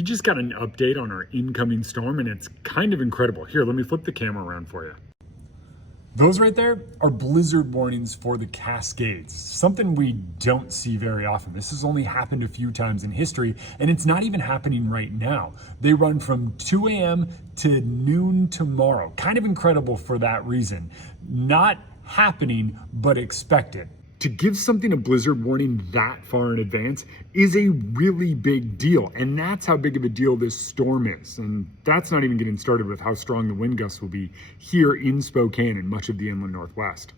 We just got an update on our incoming storm and it's kind of incredible. Here, let me flip the camera around for you. Those right there are blizzard warnings for the Cascades, something we don't see very often. This has only happened a few times in history, and it's not even happening right now. They run from 2 a.m. to noon tomorrow. Kind of incredible for that reason. Not happening, but expected. To give something a blizzard warning that far in advance is a really big deal. And that's how big of a deal this storm is. And that's not even getting started with how strong the wind gusts will be here in Spokane and much of the inland Northwest.